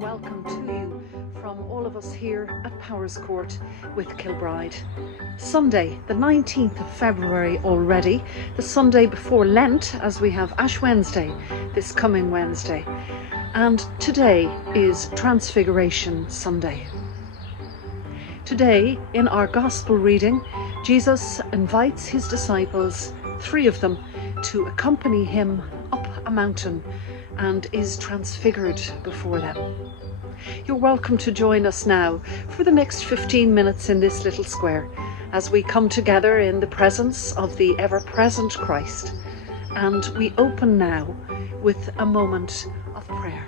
warm welcome to you from all of us here at Powers Court with Kilbride. Sunday, the 19th of February already, the Sunday before Lent, as we have Ash Wednesday this coming Wednesday. And today is Transfiguration Sunday. Today, in our Gospel reading, Jesus invites his disciples, 3 of them, to accompany him up a mountain and is transfigured before them. You're welcome to join us now for the next 15 minutes in this little square as we come together in the presence of the ever-present Christ. And we open now with a moment of prayer.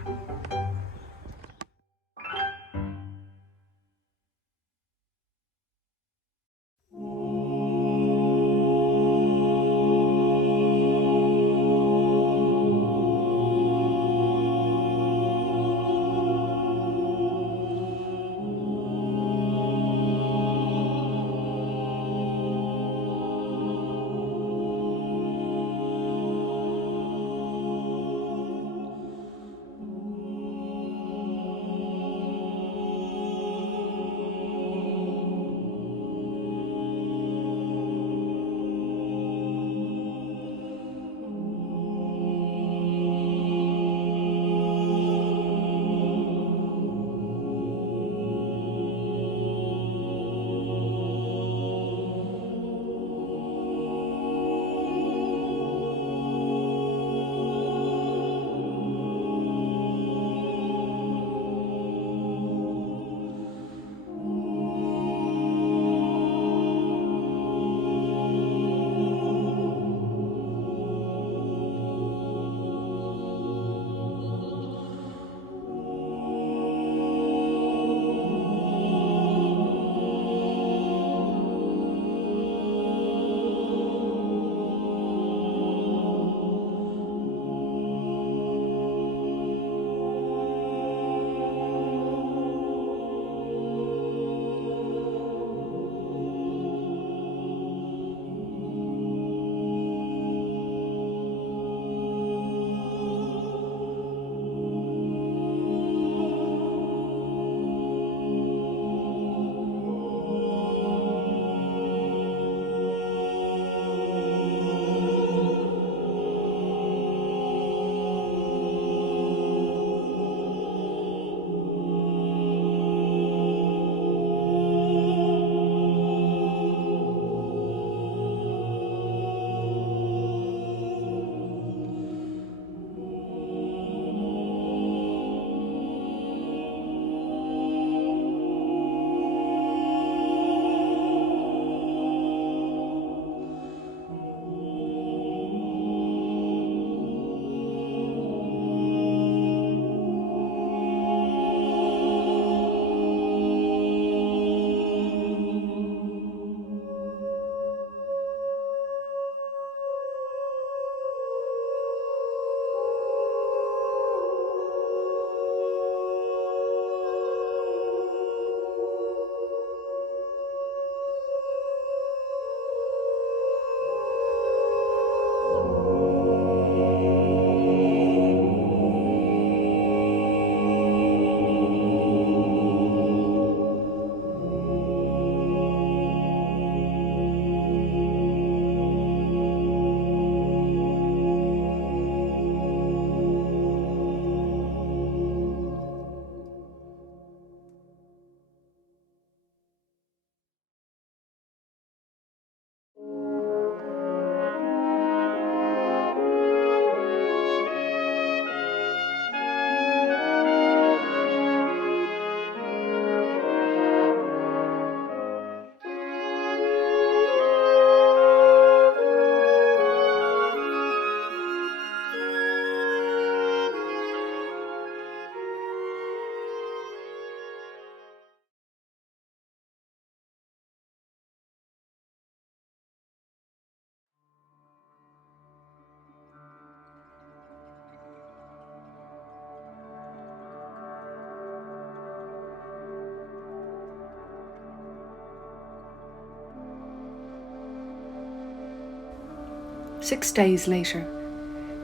"6 days later,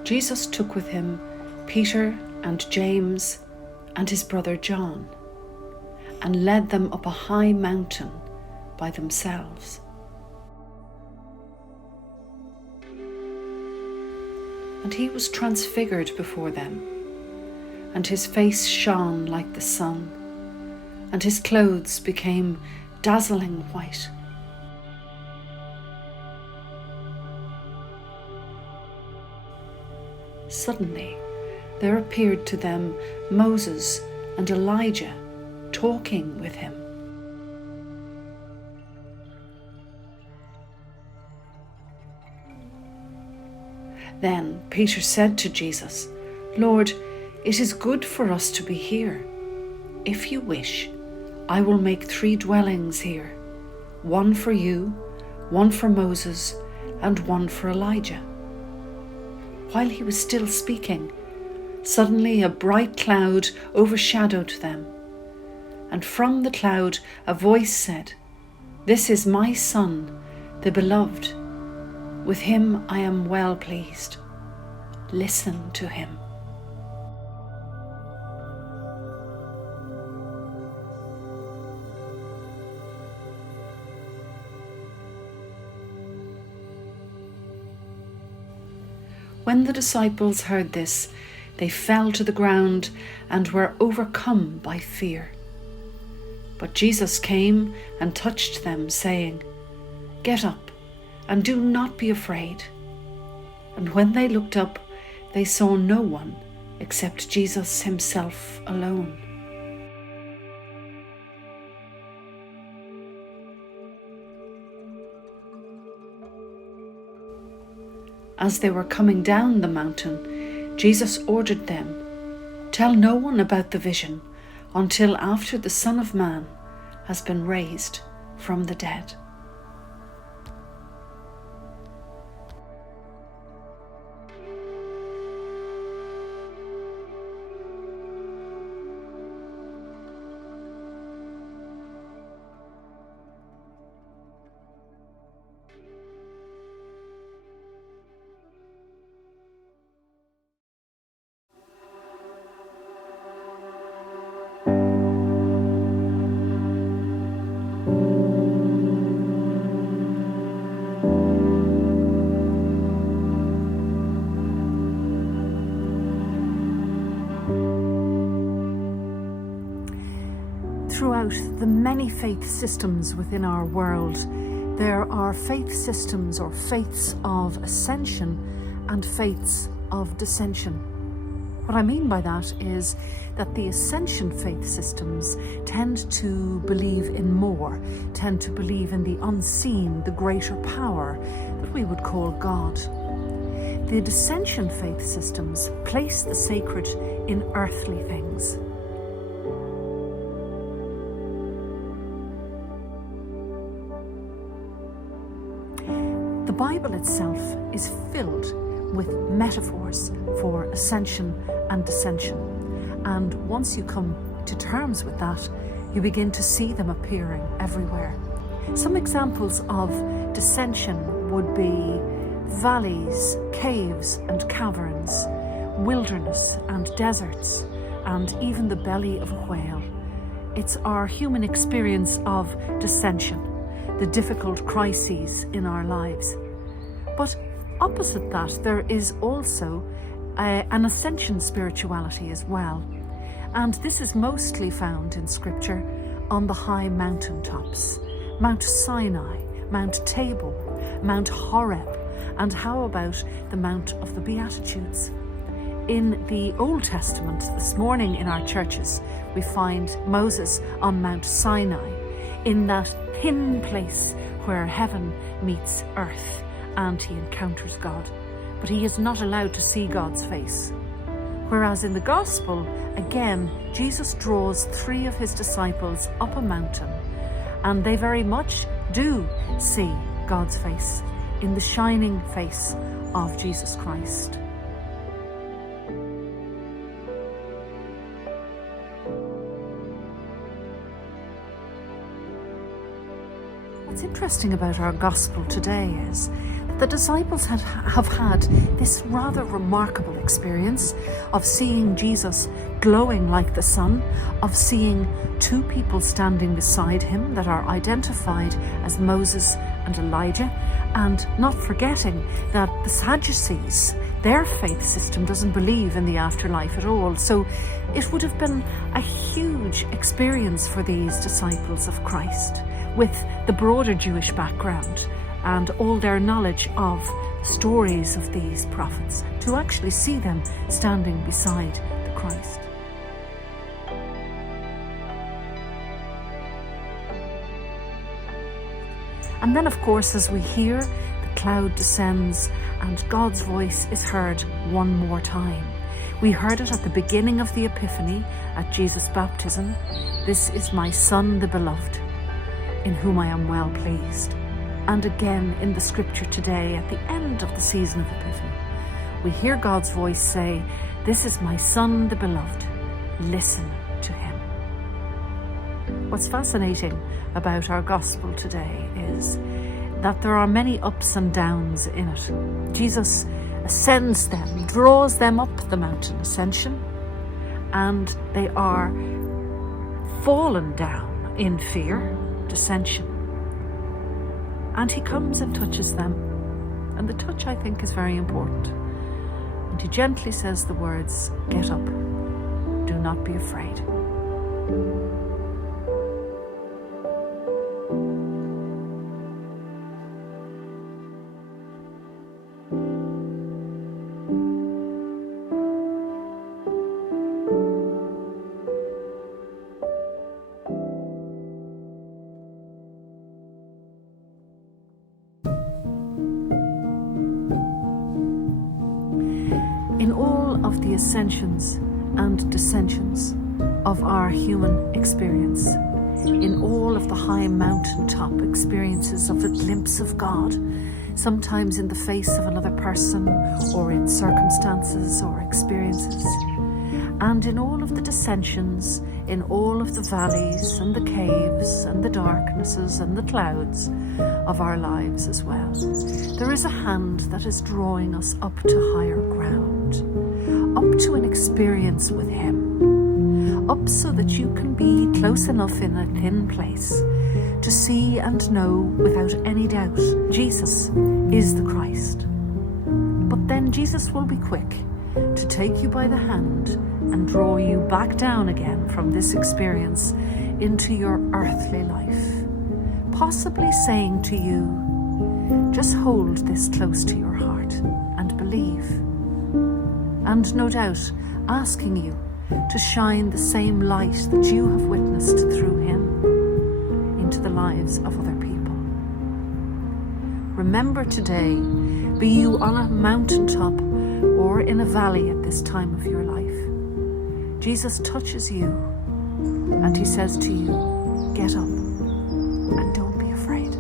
Jesus took with him Peter and James and his brother John, and led them up a high mountain by themselves. And he was transfigured before them, and his face shone like the sun, and his clothes became dazzling white. Suddenly there appeared to them Moses and Elijah talking with him. Then Peter said to Jesus, "Lord, it is good for us to be here. If you wish, I will make 3 dwellings here, one for you, one for Moses, and one for Elijah." While he was still speaking, suddenly a bright cloud overshadowed them, and from the cloud a voice said, "This is my Son, the beloved. With him I am well pleased. Listen to him." When the disciples heard this, they fell to the ground and were overcome by fear. But Jesus came and touched them, saying, "Get up and do not be afraid." And when they looked up, they saw no one except Jesus himself alone. As they were coming down the mountain, Jesus ordered them, "Tell no one about the vision until after the Son of Man has been raised from the dead." Throughout the many faith systems within our world, there are faith systems or faiths of ascension and faiths of descension. What I mean by that is that the ascension faith systems tend to believe in more, tend to believe in the unseen, the greater power that we would call God. The descension faith systems place the sacred in earthly things. The Bible itself is filled with metaphors for ascension and descension, and once you come to terms with that, you begin to see them appearing everywhere. Some examples of descension would be valleys, caves and caverns, wilderness and deserts, and even the belly of a whale. It's our human experience of descension, the difficult crises in our lives. But opposite that, there is also an ascension spirituality as well. And this is mostly found in Scripture on the high mountaintops. Mount Sinai, Mount Tabor, Mount Horeb, and how about the Mount of the Beatitudes? In the Old Testament, this morning in our churches, we find Moses on Mount Sinai, in that thin place where heaven meets earth, and he encounters God. But he is not allowed to see God's face. Whereas in the Gospel, again, Jesus draws 3 of his disciples up a mountain, and they very much do see God's face in the shining face of Jesus Christ. What's interesting about our gospel today is that the disciples have had this rather remarkable experience of seeing Jesus glowing like the sun, of seeing two people standing beside him that are identified as Moses and Elijah, and not forgetting that the Sadducees, their faith system doesn't believe in the afterlife at all. So it would have been a huge experience for these disciples of Christ, with the broader Jewish background and all their knowledge of stories of these prophets, to actually see them standing beside the Christ. And then, of course, as we hear, the cloud descends and God's voice is heard one more time. We heard it at the beginning of the Epiphany at Jesus' baptism. "This is my Son, the beloved, in whom I am well pleased." And again in the scripture today at the end of the season of Epiphany, we hear God's voice say, "This is my Son, the beloved, listen to him." What's fascinating about our gospel today is that there are many ups and downs in it. Jesus ascends them, draws them up the mountain ascension, and they are fallen down in fear, dissension. And he comes and touches them. And the touch, I think, is very important. And he gently says the words, "Get up, do not be afraid." In all of the ascensions and descensions of our human experience, in all of the high mountaintop experiences of the glimpse of God, sometimes in the face of another person or in circumstances or experiences, and in all of the dissensions, in all of the valleys and the caves and the darknesses and the clouds of our lives as well, there is a hand that is drawing us up to higher ground, up to an experience with him, up so that you can be close enough in a thin place to see and know without any doubt Jesus is the Christ. But then Jesus will be quick to take you by the hand and draw you back down again from this experience into your earthly life, possibly saying to you, just hold this close to your heart and believe. And no doubt asking you to shine the same light that you have witnessed through him into the lives of other people. Remember today, be you on a mountaintop or in a valley at this time of your life, Jesus touches you and he says to you, get up and don't be afraid.